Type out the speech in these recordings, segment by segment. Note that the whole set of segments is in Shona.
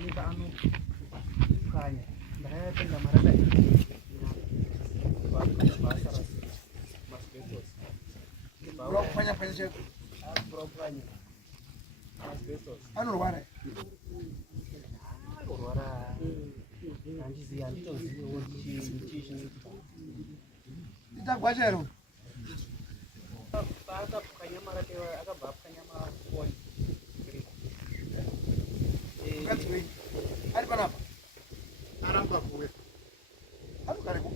anoita anokanya ndakayapinda marada basa masbetos urokufanya fanya cheko kurokufanya masbetos anorwara kurwara handizivi handitoziviwo chii chinoitika itagwa chero akapukanya marate akabva apukanya mafoni katswei ari panapa aramba kuwe anogareko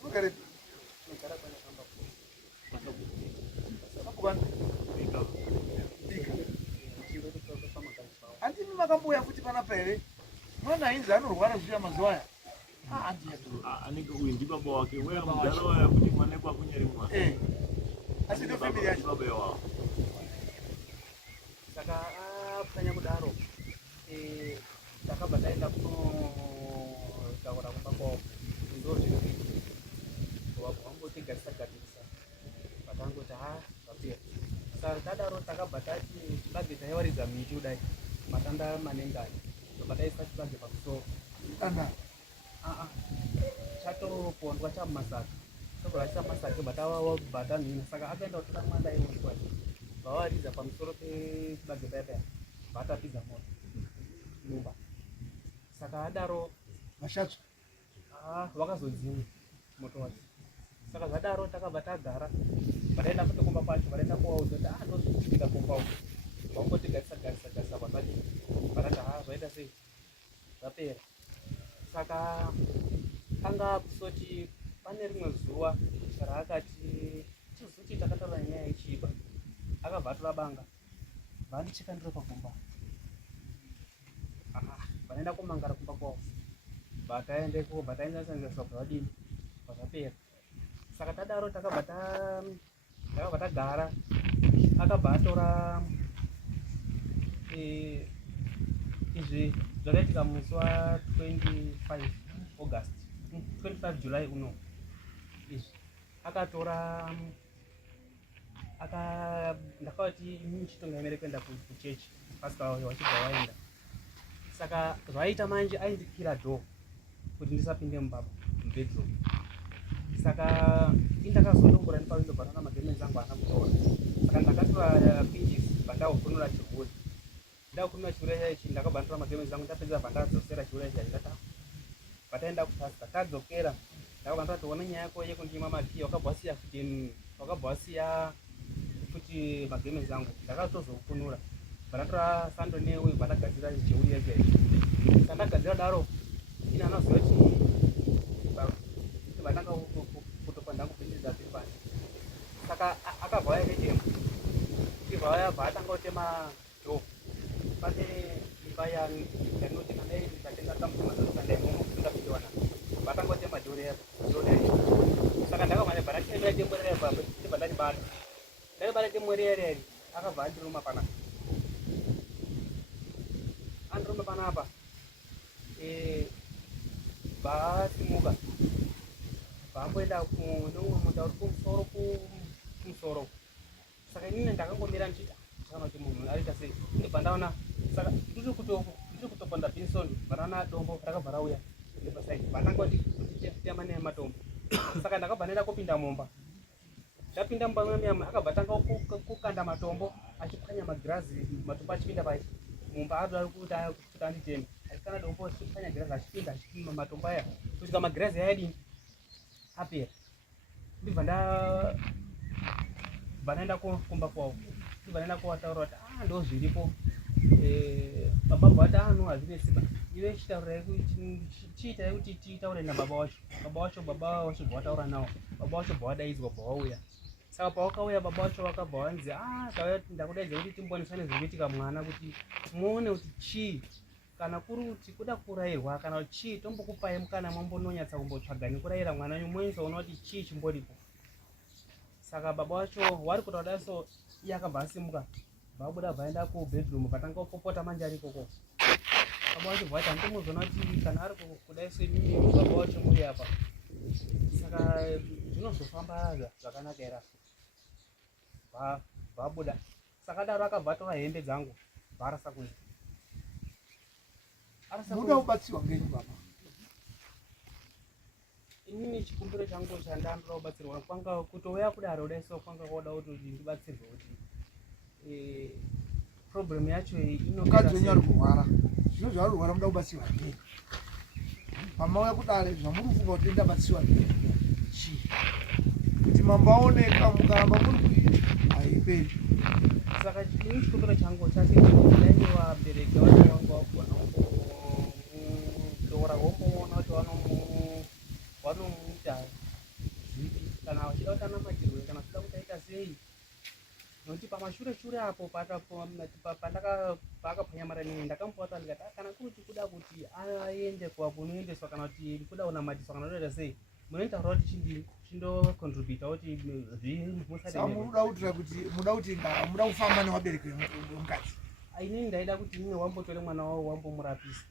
unogarepi nogara pana kamba apukana handimi makamboya kuti panapa here mwana ainzi anorwara zviya mazuva aya anenge uyu ndibaba wake weya mudhara waya kuti mwana kwakunyari mwana asi ndo family yacho baba yawo saka apukanya kudaro takabva taenda kunotaura kumba kwavo ndozvinoita vabva vangotigarisagaririsa vatangoti zvapera saka tadaro takabva tati chibage taiwaridza miti kudai matanda manenge aya tobva taisa chibage pamusoro chatopondwa chamumasaka tobva masaka bhatanhina saka akaenda kutora mwanda iwoswa vawaridza pamusoro pechibage payapaya vatapidza moto nyumba saka adaro mashatsva wakazodzimwa moto wacho saka zvadaro takabva tagara vataenda futi kumba kwacho vataenda kuwaudza kuti ndozvikuitika kumba uku vangotigarisa pakati vatati zvaita sei zvapera saka anga kusoti pane rimwe zuva raakati chizuti takataura nyaya yechiba akabva atora banga vandicheka ndiro pagumba vanaenda kumangara kumba kwavo vataendeko vataendasanganiswa zvadini zvapera saka tadaro takabva tagara akabva atora izvi zvakaitika musi wa25 August 25 July uno izvi akatora ndakati chitongaemere kuenda kuchechi pasika wachibva waenda saka zvaita manje aindikira dho kuti ndisapinde mubedroom saka indakazondombora nepawindo bhanana magemenzi angu ana kutora saka ndakatora pinjis bhandakukunura chirwuri ndakukunura chirwuri chaichi ndakabva ndatora magemenzi angu ndapedza bhandadzosera chirwuri chaichi ndata pataenda kupasta tadzokera ndakabva ndati ona nyaya yako yekundima maki wakabva wasiya futi magemenzi angu ndakatozokunura bhandatora sando newe bhandagadzira cheuri yega saka ndagadzira daro ina anaziva kuti vananga kutopa ndangu kuendedza zviri pasi saka akabva yaitema ibva yabva atanga kutema dho pane imba yanoti kana ikatenga kamuaaandaimomokundapiwana vatanga kutema dho saka ndakamanya bva ndatemera demo rera ipapo ndibva ndachibata ndaibata demo rereri akabva andiruma panapa andiruma panapa basimuka bamboenda kunomwe muta uri kumusoro saka inini ndakangomira ndichiti kana kuti munhu aita sei ndibva ndaona saka ndiri kutoponda pinsondo banaona dombo rakabva rauya ndepasaidi vanangoti tema nematombo saka ndakabva ndaenda kopinda mumba ndapinda mumba mwemuyama akabva tanga kukanda matombo achipwanya magirazi matombo achipinda pai mumba adoda kuti anditeme kana dombo achipwanya girazi achipinda matombo aya kusvika magirazi ayadini apera ndibva ndaenda kumba kwavo ndibva ndaenda kuvataura kuti ndozviripo mababa vati hazvine simba ive chiitai kuti titaure nababa wacho baba wacho bvawataura nawo baba wacho bvawadaidzwa bvawauya saka pawakauya baba wacho vakabva vanzi ndakudaidza kuti timbonisane zviri kuitika mwana kuti muone kuti chii kana kuri kuti kuda kurayirwa kana kuti chii tombokupai mukana mwambononyatsa kumbotsvaga nekurayira mwana wenyu moisaona kuti chii chimboripo saka baba wacho wari kutaura so iye akabva asimuka vabuda vaenda kubedroom patanga kupopota manje ari ikoko baba wacho bvati handimuzoona kuti kana ari kudai semimi baba wacho muri apa saka zvinozofamba zvakanaka era vabuda saka daro akabva atora hembe dzangu varasa kuita muda kubatsirwa ngenyu baba. Inini chikumbiro changu chandanoda kubatsirwa kwanga kutouya kudaro daiso kwanga koda kuti ndibatsirwe kuti problem yacho mukadzi wenyu ari kurwara, zvino zvaari kurwara muda kubatsirwa ngenyu. Pamauya kudare zvamuri kufunga kuti ndabatsirwa ngenyu chii? Kuti mambo aoneka mukahamba muri kuita haiperi. Saka inini chikumbiro changu chachidai vabereki vacho vangu vagona kutora vomboona kuti vanomuita zviki kana vachida kuti anamatirwe kana kuda kuti aita sei. Nokuti pamashure apo paakapwanyamara nini ndakamubvunza ndikati kana kuti kuda kuti aende kunoendeswa kana kuti kuda kunamatiswa kana kunoita sei munotaura kuti chindini chindocontributa kuti munoda kutira kuti muda kufamba nevabereki vemukadzi. Inini ndaida kuti nine wambotore mwana wavo wambomurapisa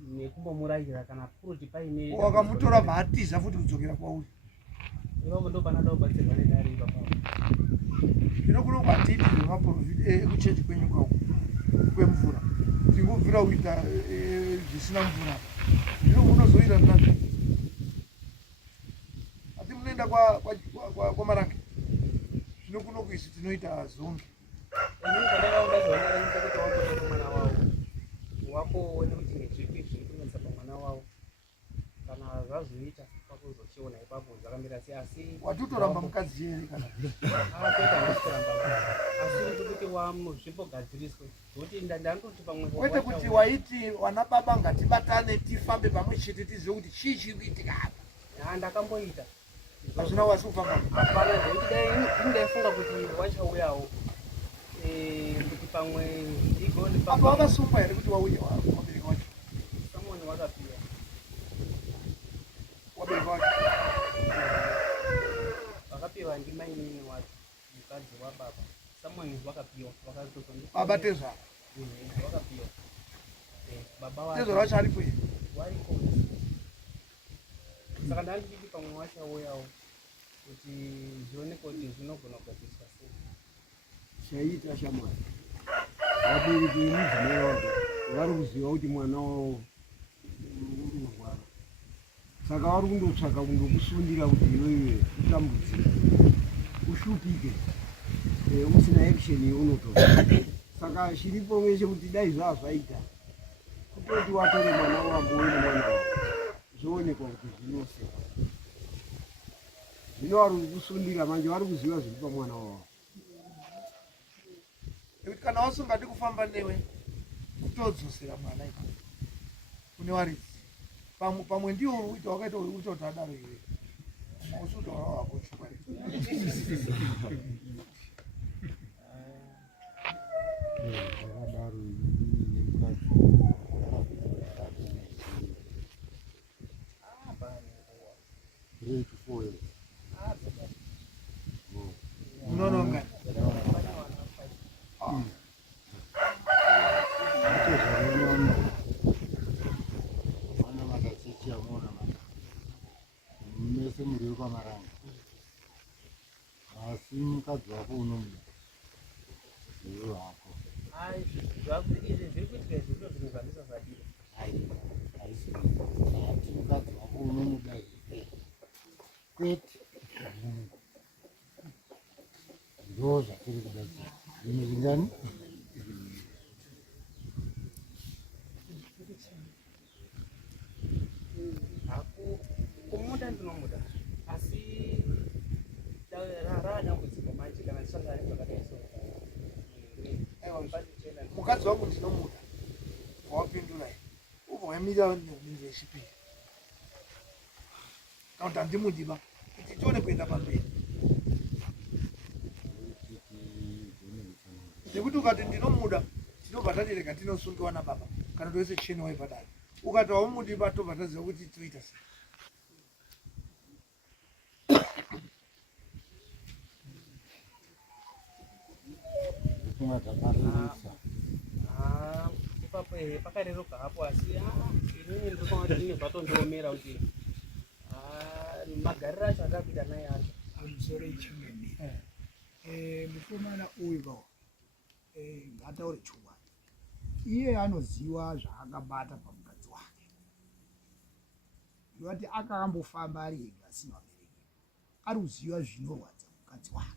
nekumbomurayira kana kuti paine wakamutora bhaatiza futi kudzokera kwauri. Ipapo ndo panada kubatsirwa nedare ipapo. Zvino kuno kwatiti zvemaprofiti ekuchechi kwenyu kwako kwemvura tingobvira kuita zvisina mvura. Zvino munozoita nazvo ati munoenda kwamaranga. Zvino kuno kuisi tinoita zonge. Inini ndakada kudazvaonera kuti wambotore mwana wavo wamboone kuti nezvipi zviri kunetsa pamwana wavo kana zvazoita pakuzochiona ipapo zvakamira sei asi watutoramba mukadzi here kana kwete ndisitoramba asi kuti zvimbogadziriswe kuti ndandoti pamwe kwete kuti waiti wana baba ngatibatane tifambe pamwe chete tizive kuti chii chiri kuitika apa. Ndakamboita hazvina wasi kufamba hapana ndokuti dai ndaifunga kuti wachauyawo kuti pamwe igoni apa wakasungwa here kuti wauya wabereki wacho samoni wakapiwa wabereki wacho wakapiwa ndimainini wacho mukadzi wababa samoni wakapiwa baba tezvara wakapiwa baba tezvara wacho aripo here wariko. Saka ndanditi pamwe wachauyawo kuti zvionekwe kuti zvinogona kugadziswa sei. Chaita shamwari vabereki vemudzimai wavo vari kuziva kuti mwana wavo unorwara, saka vari kundotsvaka kundokusundira kuti iwewe utambudzike ushupike usina action yeunotora. Saka chiripo meshe kuti dai zvazvaita kutoti watore mwana wako uine mwana wako zvoonekwa kuti zvinose. Zvino vari kukusundira manje vari kuziva zviri pamwana wavo. Nekuti kana wasungadi kufamba newe kutodzosera mwana ipa kune waridzi pamwe ndiwo uita wakaita kuti adaro iwe usutaura wako chikwari. Unononga mese muri kwamaranga asi mukadzi wako unomuda iwe wako Izvi zviri kuitika izvi zviro zvinhu zvandisazvadira. haisi ati mukadzi wako unomuda here kwete ndo zvatiri kudadzira zvimwe zvingani kumuda ndinomuda asi radambudziko manje kana ndisangari zvakadai so mukadzi wangu ndinomuda wawapindura ubva wamira neunenge wechipiri kana kuti handimudiba kuti tione kuenda pamberi. Nekuti ukati ndinomuda tinobva tatereka tinosungiwa nababa kana toise cheni waipadari. Ukati haumudiba tobva taziva kuti toita sei. ipapo pakareruka hapo asi inini ndinoona kuti zvatondiomera kuti magariro acho akakuita naye acho amusore chimweni mukomana uyu ngataure chingwani iye anoziva zvaakabata pamukadzi wake. Ndoti akambofamba ari ega asina vabereki, ari kuziva zvinorwadza mukadzi wake.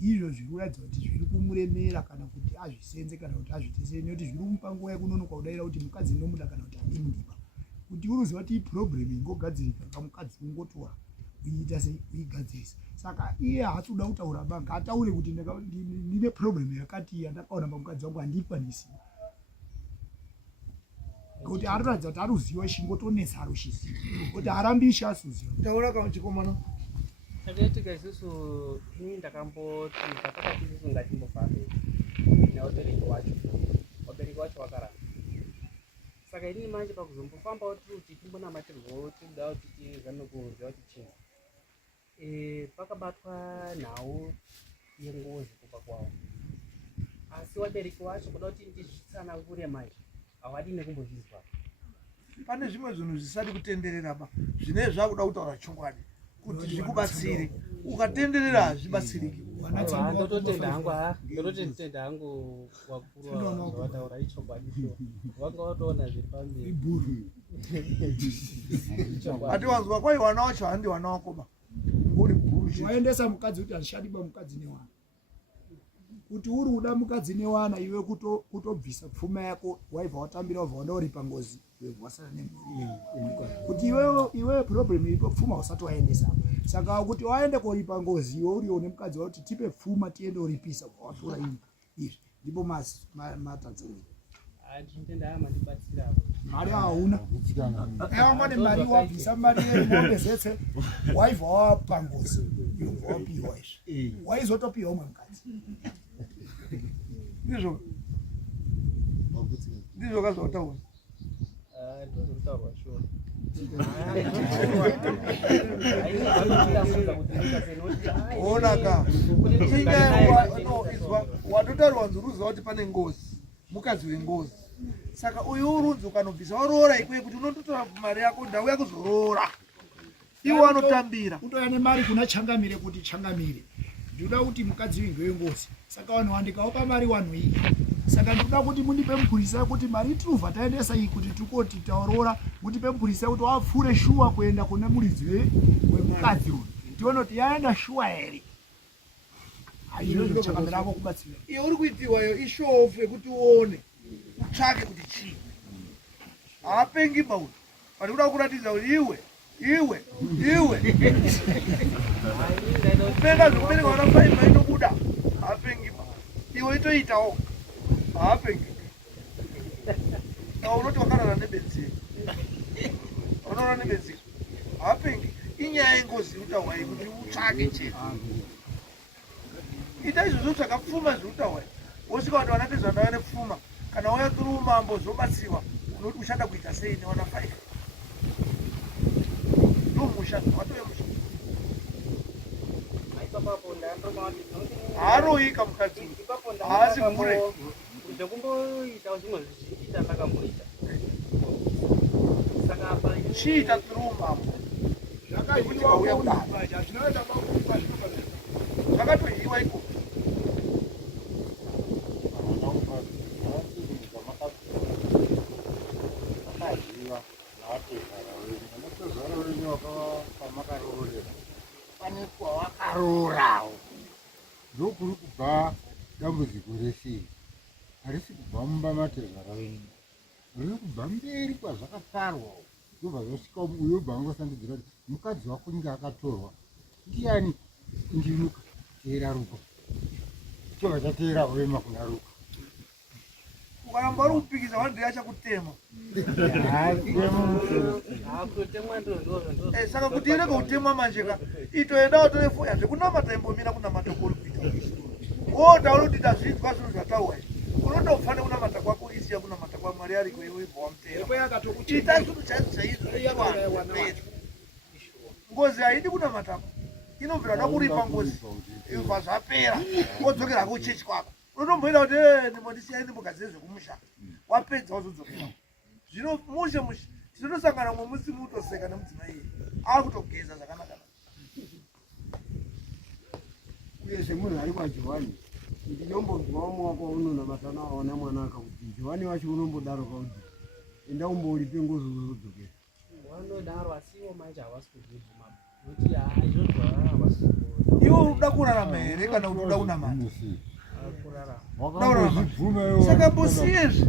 Izvo zviri kuratidza kuti zviri kumuremera kana kuti azvisenze kana kuti azvitesere, nekuti zviri kumupa nguva yekunonoka kudaira kuti mukadzi ndinomuda kana kuti handimudiba. Kuti unoziva kuti problem ingogadzirika kamukadzi ungotora uiita sei uigadzirisa. Saka iye haasi kuda kutaura ba, ngataure kuti ndine problem yakati yandakaona pamukadzi wangu handikwanisi. Ngekuti arikuratidza kuti ari kuziva chingotonesa ari kuchiziva kuti harambishi asuziva. Taura kamuchikomana. Takaitika isusu ini ndakamboti pakati isusu ngatimbofambe wabereki wacho wakaramba. Saka ini manje pakuzombofambawo tiri kuti timbonamatirwawo tinoda kuti tizame kuziva kuti chii. Pakabatwa nhau yengozi kubva kwawo. Asi wabereki wacho kuda kuti ndizvitsanangure manje hawadi nekumbozvizwa. Pane zvimwe zvinhu zvisati kutenderera ba, zvine zvakuda kutaura chokwadi kuti zvikubatsire. Ukatenderera hazvibatsiriki. Ndototenda hangu wakuru wataura ichokwadi sho. Wanga watoona zviri pamberi. Ati wanzwa kwai wana wacho handi wana wako ba. Uri bullshit. Waendesa mukadzi kuti ashadiba mukadzi newana. Kuti uri kuda mukadzi newana iwe kutobvisa pfuma yako waibva watambira wabva wandori pangozi wasana nemhuri. Kuti iwe problem iripo pfuma usati waendesa. Saka kuti waende koripa ngozi iwe uri one mukadzi wati tipe pfuma tiende uripisa watora izvi ndipo matadziro. Ndinotenda hama ndibatsira. Mari hauna. Mane mari wabvisa mari yemombe zetse waibva wapangozi yobva wapiwa izvi. Waizotopiwa umwe mukadzi. Ndizvo kazotaura. Ndozotaurwa sure. Onaka. Watotaurwa nzuruza kuti pane ngozi. Mukadzi wengozi. Saka uyu urunzi ukanobvisa waroora ikweyo kuti unototora mari yako ndau yakuzoroora. Iwo anotambira. Utoya nemari kuna Changamire kuti Changamire. Ndinoda kuti mukadzi winge wengozi. Saka vanhu vandikaopa mari wanhu iyi. Saka ndinoda kuti mundipe mupurisa kuti mari tinobva taendesa iyi kuti tikoti taurora mutipe mupurisa kuti wapfure shuwa kuenda kune muridzi wemukadzi uyu. Tione kuti yaenda shuwa here. Haizvo Changamire ako kubatsira. Iye uri kuitiwayo ishofu yekuti uone. Utsvake kuti chii. Haapengi bauti. Pari kuda kuratidza kuti iwe. Upenga zvekubereka wana 5 inobuda. Haapengi ba. Iwe itoitawo. Haapengi. Unoti wakarara nebenzini. Unorara nebenzini. Haapengi. Inyaya yengozi utaura kuti utsvake chii. Ita izvozvo zvakapfuma zvoutaura. Wosvika kuti wana pezva ndava nepfuma. Kana wauya kuri umambo zobatsiwa, unoti ushanda kuita sei newana 5. Ndomushando watoya mushando. Haroika mukadzi. Haasi kumure. Ndokumboita zvimwe zvichiita ndakamboita. Saka apa chiita kuri umambo. Zvakaitwa uya kudai. Zvinoita pakupa zvinofana. Zvakatohiwa iko. Pane kwawakarorawo ndokuri kubva dambudziko resei. Harisi kubva mumba matezara wenyu, riri kubva mberi kwazvakatarwawo. Ndobva zvasvika uyo bva angosandidzira kuti mukadzi wako nge akatorwa. Ndiani? Ndinuka. Teera ruka. Chobva chateera urema kuna ruka. Ukaramba uri kupikisa wandiri achakutema. Saka kuti ireke kutemwa manjeka itoendawo tore foya zvekunamata imbomira kunamata kuri kuita. Wotaura kuti tazvinzwa zvinhu zvataura. Unondofane kunamata kwako isiya kunamata kwaMwari ariko iwe ibva wamutera. Ita zvinhu chaizvo ngozi haidi kunamata. Inobvira da kuripa ngozi. Ibva zvapera. Wodzokera kuchechi kwako. Unotomboita kuti ndimondisiya ndimbogadzire zvekumusha. Wapedza wozodzokera. Zvino mushe tinotosangana mumusi mutoseka nemudzimai akutogeza zvakanaka. Uye semunhu ari kwaJohani ndinombonzwawo mwako unonamatana waona mwana akaudiji wani wacho unombodaro kaudiji enda umbolipe ngozi uzodzokera vanodaro asiwo manje havasi kuzvibvuma nokuti izvozvo havasi iwe unoda kurarama here kana unoda unamata kurarama saka mbosiyezve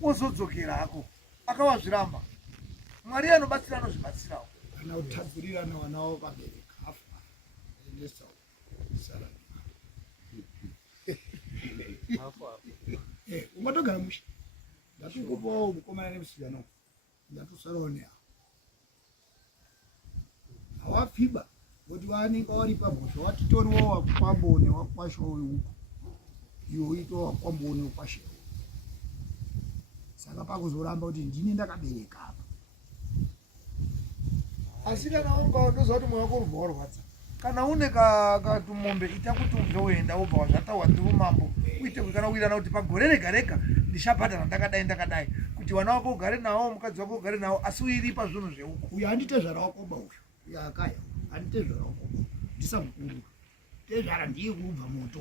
wozodzokerako akawazviramba mwari anobatsira anozvibatsirawo kana utadzirira nevana wavo vabereka afa endesa sara ungatogara musha ndatokupawo mukomana nemusikana ndatosarawo neavo hawapfiba kuti vanenge vari pamhosva watitoriwo wakwambone wakwashawo uku iwo uito wakwambone ukwashewo saka pakuzoramba kuti ndini ndakabereka apa asi kana unga ndoziva kuti mwoyo wako ubva warwadza kana une katumombe ita kuti ubve uenda ubva wazvatawa ndiri mambo uite kana uirana kuti pagore rega rega ndichabhadhara ndakadai kuti vana wako ugare nawo mukadzi wako ugare nawo asi uiripa zvinhu zveuko uyo handitezvara wakoba uyo akaya handitezvara wakoba ndisa mukuru tezvara ndiye kubva moto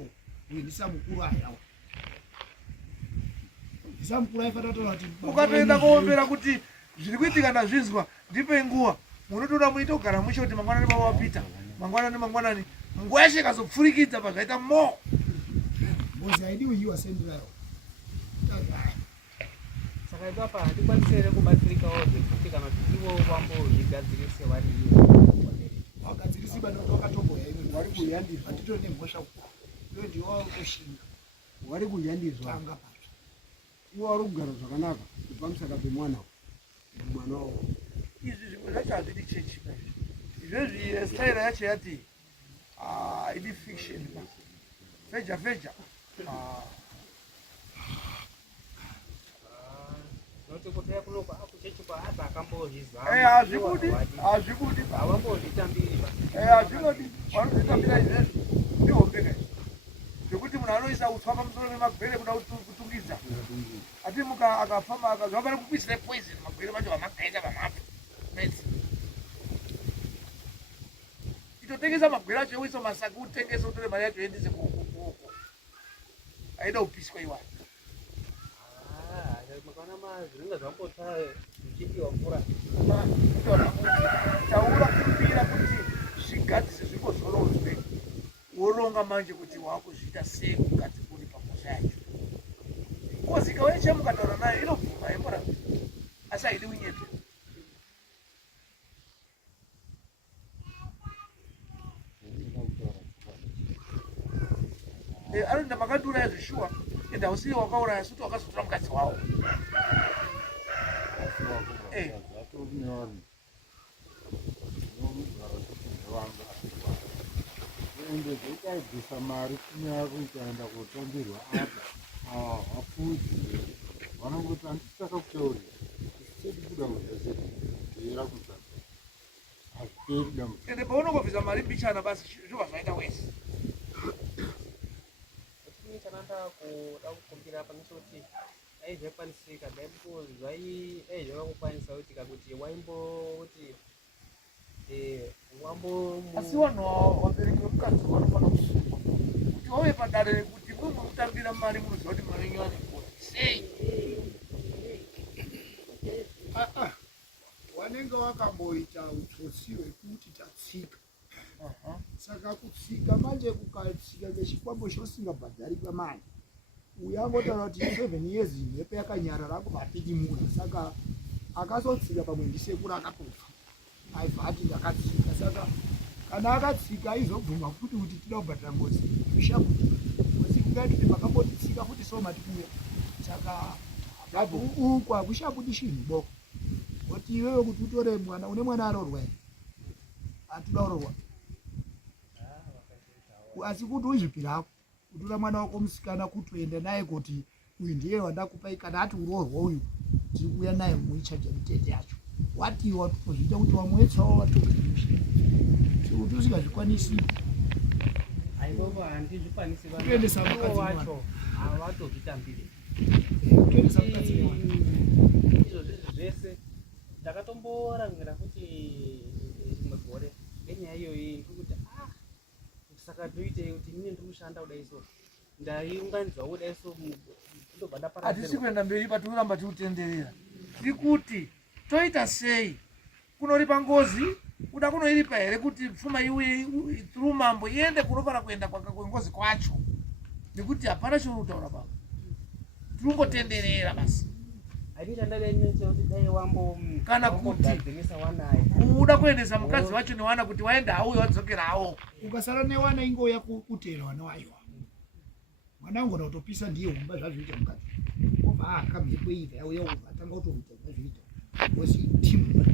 uyo ndisa mukuru ayawo ndisa mukuru aifanira kutaura kuti ukatoenda kuombera kuti zviri kuitika ndazvinzwa ndipe nguva munotoda muite kugara mushe kuti mangwanani baba wapita mangwanani nguva yeshe ikazopfurikidza pazvaita mo mbozi haidi uyiwa sendirayo saka ipapa handikwanisire kubatsirikawo zvekuti kana kuti ivo vambozvigadzirise vari wagadzirisi bado wakatomboya iwe vari kuyandizwa atito nemhosva iyo ndiwo wautoshinga wari kuyandizwa tanga pacho iwo wari kugara zvakanaka pamusaka pemwana wawo izvi zvimwe zvacho hazvidi chechi izvezvi staira yacho yati idi fiction feja noti kutoya kunoko akuchechi kwaadza hazvibudi havambozvitambiri hazvinodi vanozvitambira izvezvi ndihombeka izvi zvekuti munhu anoisa uswa pamusoro memagwere kuda kutungidza ati muka akafamba akazvapane kupisire poison magwere macho vamagaita vamhapo mesi itotengesa magwere acho yoisa masaki utengese utore mari yacho endise kuoko aida kupiswa iwayo makana zvinenge zvambota zvichipiwa mvura taura kumbira kuti zvigadzise zvingozorodzwe woronga manje kuti wakuzviita sei kugadzira uri pamhosva yacho kozika weshe mukataura nayo inobvuma yemura asi haidi unyepe anoenda makandura zvishuwa ende hausiye wakauraya suti wakazotora mukadzi wawo ende zvikaibvisa mari kune yako ikaenda kotambirwa apa hapfuti vanongoti handisakakutaurira isiseti kuda kuzvazeira kutsaka hazviperi dambudziko ende paunongobvisa mari mbichana basi zvobva zvaita wese chimwe chananda kuda kukumbira panesoti aizvakwanisika aizvakakukwanisa kuitika kuti waimboti asi vanhu vabereki vemukadzi vanofana kusungwa kuti wauye padare rekuti mwe munotambira mari munoziva kuti mavenyu vanekona sei wanenge wakamboita utsotsi hwekuti tatsika saka kutsika manje kukatsika ngechikwambo chosingabhadharika manje uyo angotaura kuti 7 years mhepo yakanyarara akubatidimura saka akazotsika pamwe ndisekuru akatofa aibva ati ndakatsika saka kana akatsika aizobvuma futi kuti tida kubhadhara ngozi zvishakuti ngozi kungaitoti makambotitsika futi somatikuya saka uku hakushabudi chinhu boko kuti iwewe kuti utore mwana une mwana arorwa here atoda urorwa asi kuti uzvipirako kutora mwana wako musikana kutoenda naye kuti uyu ndiye wandakupai kana ati urorwa uyu tiri kuuya naye muichaja mitete yacho watiwa tozviita kuti wamwetsawo watoimusha sekuti usingazvikwanisi handizvikwanisi kutoendesa mukadzi wacho havatozvitambiri kutoendesa mukadzi izvozvi zvese ndakatomborangira kuti rimwe gore nenyaya iyoyi ndikuti saka toite kuti inini ndikushanda kudai so ndaiunganidzwa kudai so ndobva ndapara hatisi kuenda mberi patoramba tiutenderera tiri kuti toita sei kunoripa ngozi kuda kunoiripa here kuti pfuma iwe through mambo iende kunofana kuenda kwengozi kwacho nekuti hapana chiurikutaura papa tiringotenderera basi kana kuti uda kuendesa mukadzi wacho newana kuti waenda hauyo wadzokerawo ukasara newana ingouya kutera wana waiwa mwana angona kutopisa ndiye humba zvazviita mukadzi obva akamhepo iva yauya ubva atanga kutoita zvazviita kosi timu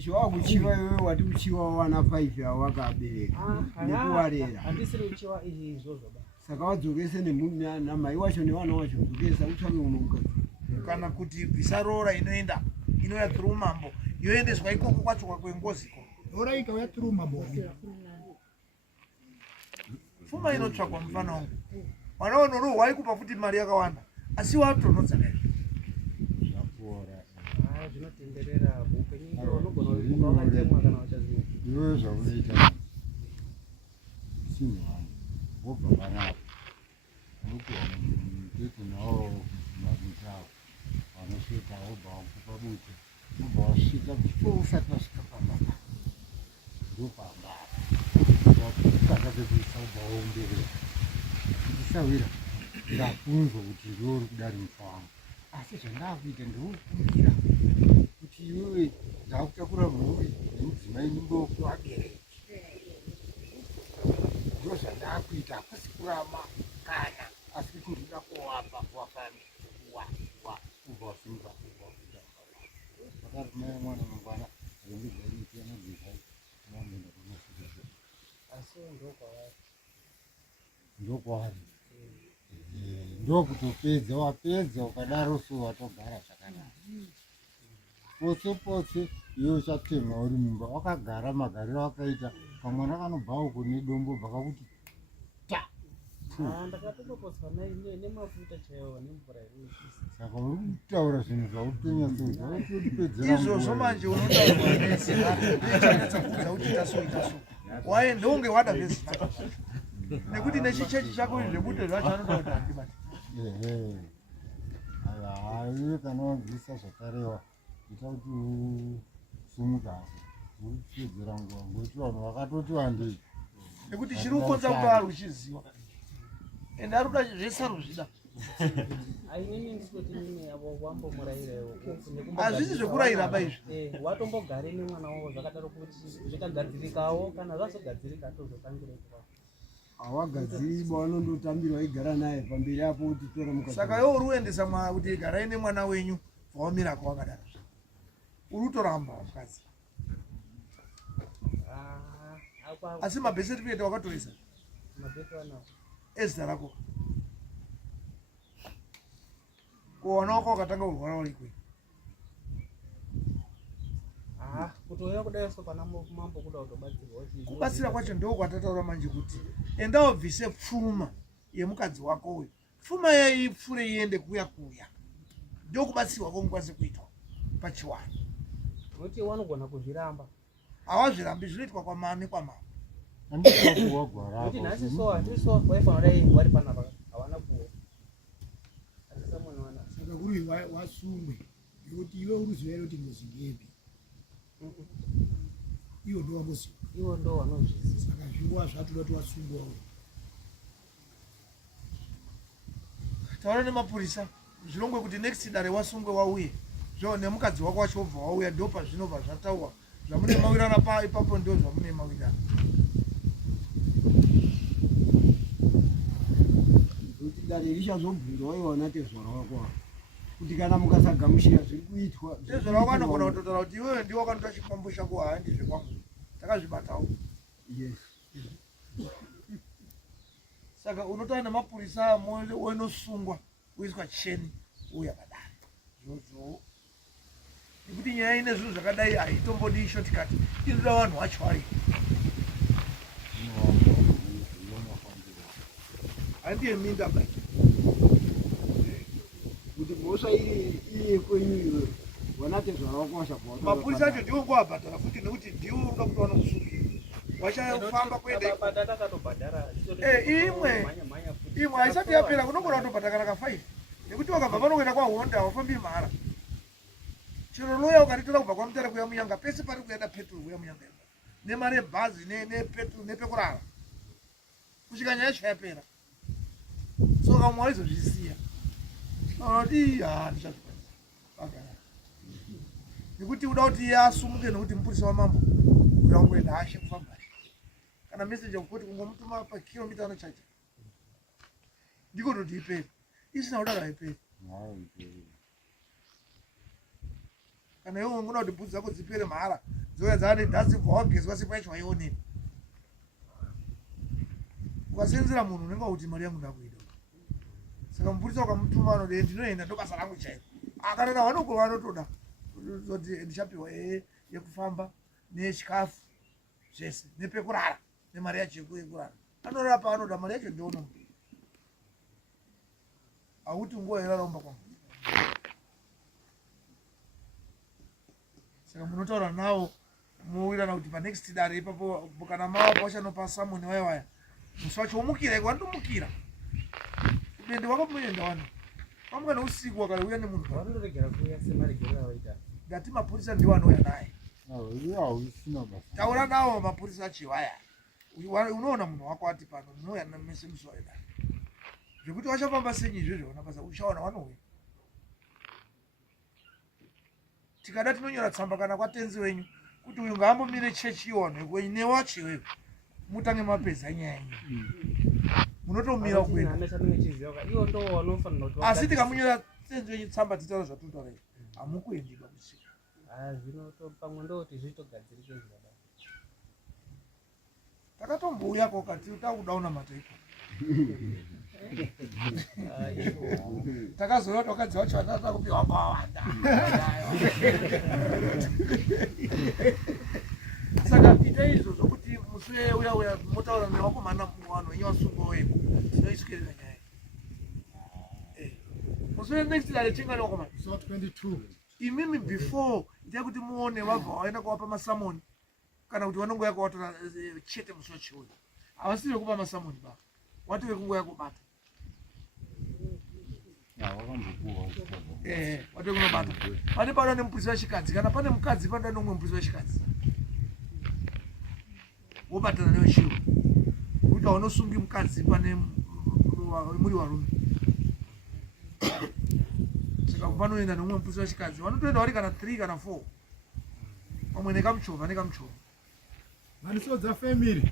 izvo wakuchiva iwe wati uchiva wana 5 avo wakabereka nekuwarera handisiri uchiva izvi izvozvo ba saka wadzokese namai wacho nevana wacho dzokesa utsvake uno mukadzi kana kuti bvisa rora inoya through mambo yoendeswa ikoko kwacho kwengoziko rora ikauya through mambo pfuma inotsvakwa mufana wangu mwana wanoro waikupa futi mari yakawanda asi watonodza naizvo zvinotenderera upenyu unogona kuipa wakatemwa kana wachaziva iwe zvaunoita sinhu vanhu vobva vanapo unoti nawo mabitavo vanosvika vobva vakupa bute vobva vasvika before usati vasvika pambapa ndopambapa vakutanga pekuisa vobva vaumberera ndisawira ndakunzwa kuti iwe uri kudari mufa wangu asi zvandakuita ndoukumbira kuti iwewe ndakutakura mhuri nemudzimai nindokuvabereki ndo zvandakuita hakusi kurama kana asi kuti ndida kuvapa wakanwa ubva wasimuka ubva wakuita vakati mai mwana mangwana rengezairiitianadzizai mamenda kunosvika asi ndokwavari ndokwavari ndokutopedza wapedza ukadaro so watogara zvakanaka potse potse iwe uchatemwa uri mumba wakagara magariro akaita kamwana kanobva uko nedombo bvakakuti ta ndakatotoposwa nemafuta chaiwo nemvura inoshisa saka uri kutaura zvinhu zvautonyatsozvautotipedzera izvozvo manje unotaurwa nese ichanetsa kuudza kuti tasoita so waenda unge wada vezita nekuti nechichechi chako zvebute zvacho anotaura handibati iwe kana wabvisa zvakarewa ita kuti usumuka uri kupedzera nguva ngokuti vanhu vakatoti wandei nekuti chiri kukonza kuti ari uchiziva ende ari kuda zvese ari kuzvida ainini ndisoti nini yavo wambomurayirawo hazvisi zvekurayira ba izvi watombogare nemwana wavo zvakadaro kuti zvikagadzirikawo kana zvazogadzirika tozotangira ipapo hawagadziri bawanondotambira waigara naye pamberi apo kuti tora mukadzi saka iwe uri kuendesa kuti garai nemwana wenyu vawamira kwawakadaro uri kutoramba mukadzi asi mabheseti pete wakatorisa ezita rako kuona wako wakatanga kurwara uri kwei kutouya kudaiso pana mambo kuda kutobatsirwa kubatsira kwacho ndo kwatataura manje kuti enda wabvise pfuma yemukadzi wako uyu pfuma yaipfure iende kuya ndo kubatsirwa kwomukwanise kuitwa pachiwani noti wanogona kuzviramba hawazvirambi zvinoitwa kwamani kwamama kuti nhasi so hatiso waifanira dai wari panapa hawana kuwa atisamunowana saka kuri wasungwe nekuti iwe uruziva iro kuti ngozi ngepi iwo ndo wamboziva iwo ndo wanozviziva saka zvinguva zvatoda kuti wasungwawo taura nemapurisa zvirongwe kuti next dare wasungwe wauye zvo nemukadzi wako wacho wobva wauya ndo pazvinobva zvataurwa zvamune mawirana pa ipapo ndo zvamune mawirana kuti dare richazobvunzwa iwana tezvara wako kuti kana mukasagamushira zviri kuitwa tezvara wako anogona kutotaura kuti iwewe ndiwo wakanoita chikwambo chako handizve kwangu takazvibatawo yes saka unotaura nemapurisa woinosungwa uiswa cheni uya padare zvozvo nekuti nyaya ine zvinhu zvakadai haitombodi shortcut inoda vanhu vacho vari handiye minda bai kuti mhosva iri kwenyu iwe wanatezvara wako washabva mapurisa acho ndiwo nguwabhadhara futi nekuti ndiwo unoda kuti vanokusungirira wachafamba kwende patata katobhadhara imwe haisati yapera kunongona kutobhadhara kana ka5 nekuti wakabva pano kuenda kwaHonda hawafambi mhara chero loya ukatitora kubva kwaMutare kuya Munyanga pese pari kuenda petrol kuya Munyanga nemari yebhazi nepetrol nepekurara kusvika nyaya yacho yapera so kamwe waizozvisiya kuti ndichazvikwanisa nekuti uda kuti asumuke nekuti mupurisa wamambo uya kungoenda hashe kufamba kana meseji yekuti kungomutuma pakilomita anochacha ndiko toti iperi isina kudaro haiperi kana iwe ungona kuti bvudzi dzako dzipere mhara dzouya dzane dhasi bvawagezwa sipo yacho waionei ukasenzera munhu unenge wakuti mari yangu ndakuida saka mupurisa ukamutuma anode ndinoenda ndobasa rangu chaiko akanana vanogova vanotoda kuti ndichapiwa yekufamba nechikafu zvese nepekurara nemari yacho yekurara anorara paanoda mari yacho ndiono hauti nguva yeraromba kwangu saka munotaura nawo muwirana kuti panext dare ipapo kana mava pachanopa samoni waya musi wacho womukira iko vandomukira udende wako muenda wano pamuka neusiku wakauya nemunhu vanoregera kuuya semaregerero avaita ngati mapurisa ndiwo anouya naye taura nawo mapurisa achiwaya unoona munhu wako ati pano munouya namese musi waida zvekuti wachafamba senyi izvezvo unabasa uchaona wanouya tikada tinonyora tsamba kana kwatenzi wenyu kuti uyu ngaambomire chechi iwanhu newacho iwewe mutange mapedza nyaya yenyu munotomira kuenda asi tikamunyora tenzi wenyu tsamba titaura zvatinotaura izvi hamukuendiba kusika zvino pamwe ndoti zvitogadzirike zvakadai takatombouya kati takudauna mataipo takazoona kuti wakadzi wacho atata kupiwa kwawanda saka itai izvo zvokuti musi uya motaura newakomana wano wenyu wasungwa weko tinoiswirira nyaya musi next dare tingani wakomana 22 imimi before itai kuti muone wabva waenda kuvapa masamoni kana kuti vanongo yakawatora chete musi wachiuya havasiri vekupa masamoni ba wati vekungo yakubata wati vekunobata pane panoda nemupurisa wechikadzi kana pane mukadzi panoda nomwe mupurisa wechikadzi wobatana newechiwo kuti haunosungi mukadzi pane muri varume saka panoenda nomwe mupurisa wechikadzi vanotoenda vari kana 3 kana 4 pamwe nekamuchovha vanisodza family